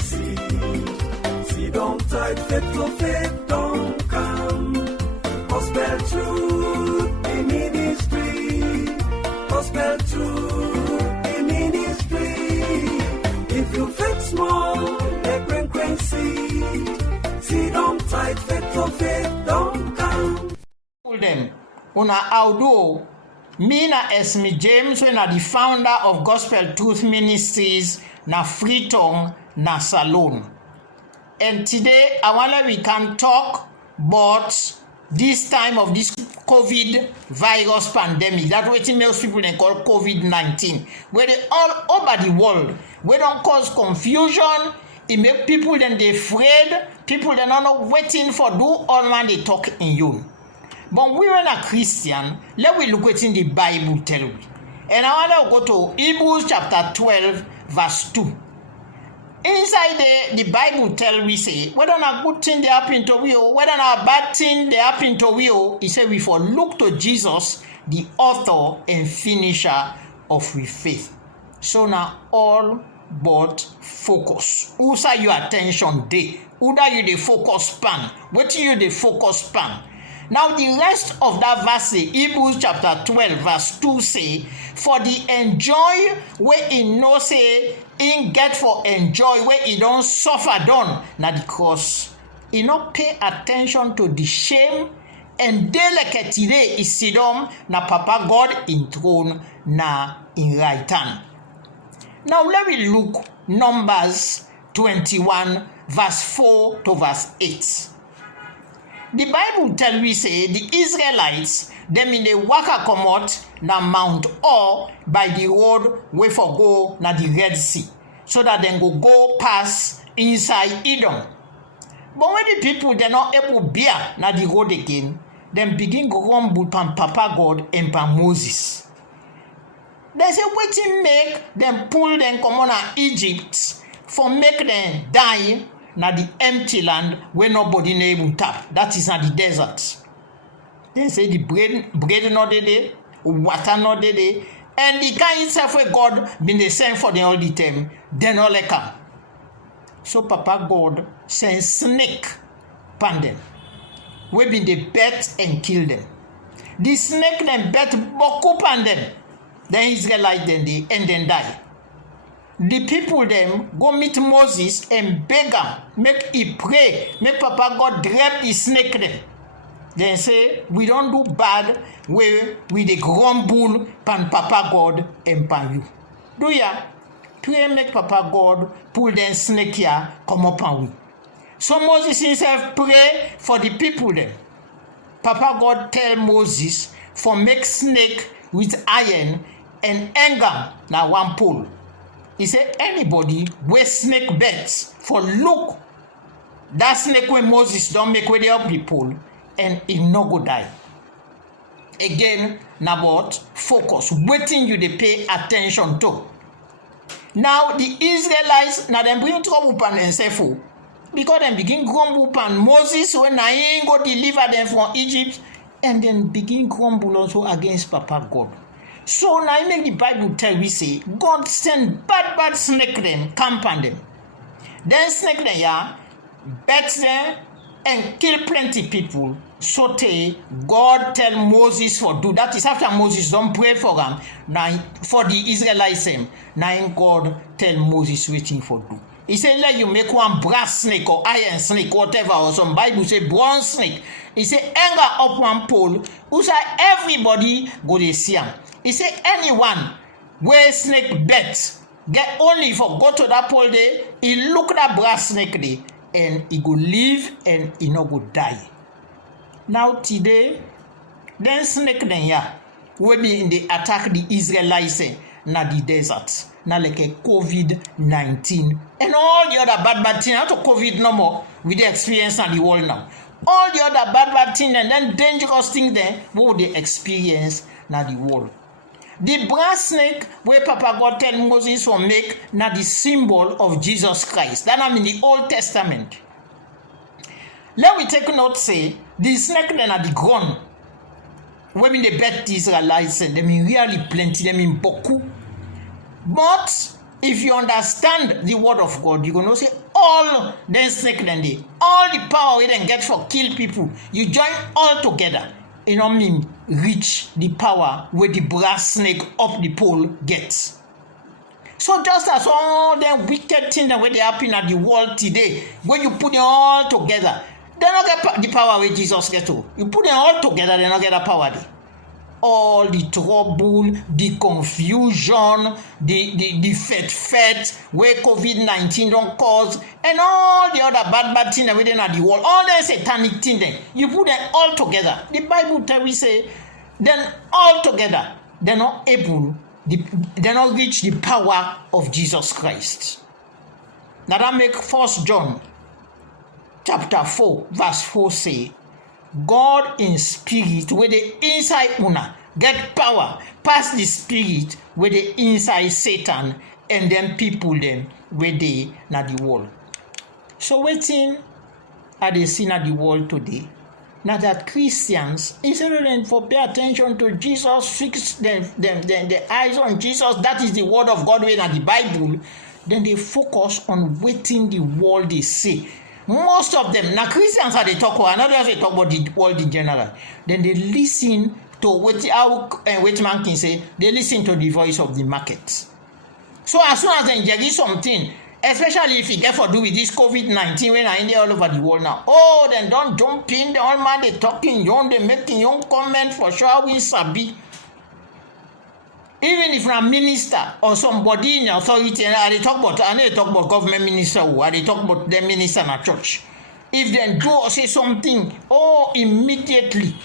see. See, don't type faith to faith, don't come. Gospel truth, the ministry. Gospel truth, the ministry. If you faith small, they bring see. See, don't type faith to faith, don't come. Them, una audio. Me na Esme James, we na the founder of Gospel Truth Ministries na Freetown na Salone. And today, I wonder we can talk about this time of this COVID virus pandemic. That's what most people they call COVID-19. Where they all over the world, we don't cause confusion. It make people then they afraid. People they not know waiting for do all man they talk in you. But we are a Christian, let we look what in the Bible tell we. And I want to go to Hebrews chapter 12, verse 2. Inside there, the Bible tell we say, whether a good thing they happen to we or whether a bad thing they happen to we, he said we for look to Jesus, the author and finisher of we faith. So now all but focus. Who say your attention day? Who that you the focus span? What you the focus span? Now the rest of that verse, Hebrews chapter 12 verse 2 say, for the enjoy where he know say, in get for enjoy where he don't suffer done, na the cross. He not pay attention to the shame, and they like today is sit down na Papa God in throne na in right hand. Now let me look Numbers 21 verse 4 to verse 8. The Bible tell we say the Israelites them in the waka comot na Mount Or by the road way for go na the Red Sea, so that then go pass inside Edom. But when the people they not able bear na the road again, them begin grumble pan Papa God and pan Moses. They say wetin make them pull them come on Egypt for make them die na the empty land where nobody able tap. That is na the desert. They say the bread not there, water not there, and the kind itself where God been the same for them all the time, they not like come. So Papa God send snake pan them. We been the bet and kill them. The snake then bet boku pan them. Then Israelite then they and then die. The people them go meet Moses and beg him, make he pray, make Papa God drop the snake them. Then say, we don't do bad where we the grumble pan Papa God and pan you. Do ya? Pray make Papa God pull them snake here, come up on we. So Moses himself pray for the people them. Papa God tell Moses for make snake with iron and anger na one pole. He said, anybody where snake bets for look, that snake when Moses don't make where they up the pole, and it no go die. Again, now what? Focus. Waiting you they pay attention to. Now the Israelites, now them bring trouble upon themselves, because them begin grumble upon Moses when I ain't go deliver them from Egypt, and then begin grumble also against Papa God. So now I make the Bible tell we say, God send bad snake them, camp on them. Then snake them, yeah, bet them and kill plenty people. So God tell Moses for do. That is after Moses don't pray for them. Now for the Israelites, now God tell Moses waiting for do. He said, let you make one brass snake or iron snake, whatever, or some Bible say bronze snake. He said, anger up one pole, who say everybody go to see him. He said, anyone where snake bet, get only for go to that pole there, he look that brass snake there, and he go live and he no go die. Now today, then snake then yeah, will be in the attack the Israelites na the desert. Now like a COVID-19 and all the other bad things. Out of COVID no more with the experience in the world now. All the other bad things and then dangerous things then what they experience na the world. The brass snake where Papa God tell Moses to make na the symbol of Jesus Christ. That I mean the Old Testament. Let me take note say the snake then are the ground. When they bet the Israelites, they mean really plenty, they mean beaucoup. But if you understand the word of God, you're going to say all dem snake dem dey, all the power wey dem get for kill people, you join all together, e no mean reach the power wey the brass snake up the pole get. So just as all them wicked things that wey dey happen at the world today, when you put them all together, they no get the power wey Jesus get to. You put them all together, they no get that power there. All the trouble, the confusion, the fet where COVID-19 don't cause, and all the other bad things that we dey at the world, all the satanic things, then you put them all together. The Bible tell we say, then all together, they're not able, they not reach the power of Jesus Christ. Now that make 1 John chapter 4 verse 4 say, God in spirit with the inside una get power pass the spirit with the inside Satan and then people them with the na the world. So wetin I dey see na the world today, now that Christians, instead of them for pay attention to Jesus, fix them eyes on Jesus, that is the word of God in the Bible, then they focus on wetin the world they say. Most of them, now Christians are they talk about, not just they talk about the world in general. Then they listen to what man can say, they listen to the voice of the market. So as soon as they inject something, especially if you get for do with this COVID-19 when I India all over the world now. Oh, then don't jump in, the old man they talking, young, they making young comment for sure we sabi. Even if a minister or somebody in authority, and I talk about government minister, or they talk about the minister in a church. If they do or say something, immediately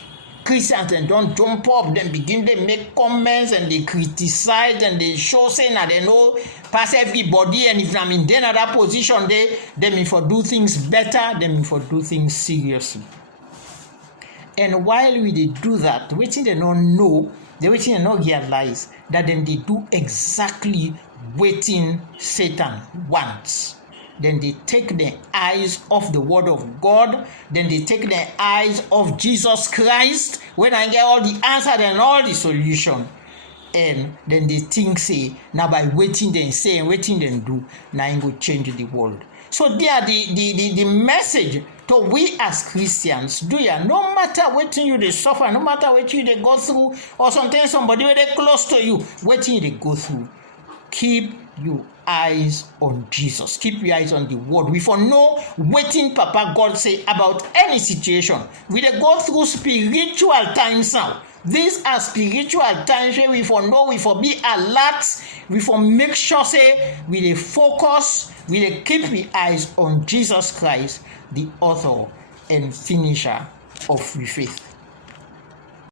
Christians then don't jump up, then begin to make comments and they criticize and they show saying that they know pass everybody, and if I'm in that position, they mean for do things better, they mean for do things seriously. And while we they do that, waiting they don't know, they waiting they not realize that then they do exactly waiting Satan wants. Then they take their eyes off the word of God. Then they take their eyes off Jesus Christ. When I get all the answer and all the solution. And then they think, say, now by waiting then say and waiting then do, now I'm going to change the world. So there the message to we as Christians, do ya, no matter what you they suffer, no matter what you they go through, or sometimes somebody where they close to you, what you they go through, keep your eyes on Jesus. Keep your eyes on the word. We for know waiting Papa God say about any situation. We they go through spiritual times now. These are spiritual times where we for know, we for be alert, we for make sure say we they focus, we they keep the eyes on Jesus Christ, the author and finisher of our faith.